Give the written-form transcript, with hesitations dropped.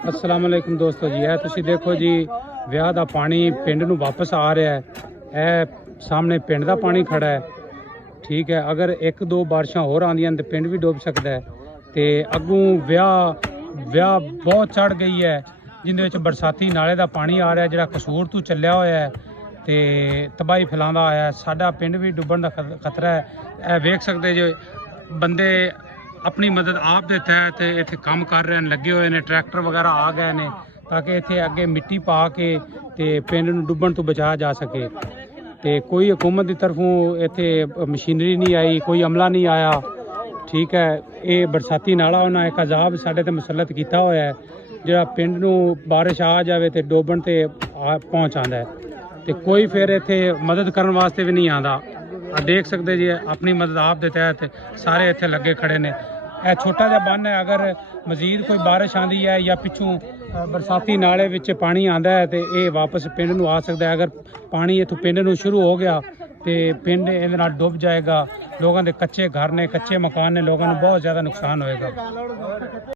अस्सलाम वालेकुम दोस्तों जी, है तुसी देखो जी ਵਿਆਹ ਦਾ ਪਾਣੀ ਪਿੰਡ ਨੂੰ ਵਾਪਸ ਆ ਰਿਹਾ ਹੈ। ਇਹ ਸਾਹਮਣੇ ਪਿੰਡ ਦਾ ਪਾਣੀ ਖੜਾ ਹੈ, ਠੀਕ ਹੈ। ਅਗਰ ਇੱਕ ਦੋ ਬਾਰਿਸ਼ਾਂ ਹੋਰ ਆਉਂਦੀਆਂ ਤੇ ਪਿੰਡ ਵੀ ਡੁੱਬ ਸਕਦਾ ਹੈ। ਤੇ ਅੱਗੋਂ ਵਿਆਹ ਬਹੁਤ ਚੜ ਗਈ ਹੈ, ਜਿੰਦੇ ਵਿੱਚ ਬਰਸਾਤੀ ਨਾਲੇ ਦਾ ਪਾਣੀ ਆ ਰਿਹਾ, ਜਿਹੜਾ ਕਸੂਰ ਤੋਂ ਚੱਲਿਆ ਹੋਇਆ ਹੈ ਤੇ ਤਬਾਹੀ ਫੈਲਾਉਂਦਾ ਹੋਇਆ ਹੈ। ਸਾਡਾ ਪਿੰਡ ਵੀ ਡੁੱਬਣ ਦਾ ਖਤਰਾ ਹੈ। ਇਹ ਵੇਖ ਸਕਦੇ ਜੋ ਬੰਦੇ अपनी मदद आप दे तहत इत्थे काम कर रहे हैं, लगे हुए हैं, ट्रैक्टर वगैरह आ गए हैं ताकि इत्थे अगे मिट्टी पा के ते पिंड नूं डुब्बण तो बचाया जा सके। ते कोई हुकूमत की तरफों इत्थे मशीनरी नहीं आई, कोई अमला नहीं आया, ठीक है। ये बरसाती नाला उन्हें एक अजाब साडे ते मुसलत किया होया है, जिहड़ा पिंड नूं बारिश आ जाए तो डुब्बण ते पहुँच आंदा है ते कोई फिर इत्थे मदद करने वास्ते भी नहीं आंदा। देख सकते जी अपनी मदद आप दे तहत सारे इत्थे लगे खड़े ने। यह छोटा जिहा बन है, अगर मजीद कोई बारिश आती है या पिछों बरसाती नाले विच पानी आता है तो ये वापस पिंड नूं आ सकता है। अगर पानी इत्थों पिंड नूं शुरू हो गया तो पिंड इहदे नाल डुब जाएगा। लोगों के कच्चे घर ने, कच्चे मकान ने, लोगों को बहुत ज़्यादा नुकसान होएगा।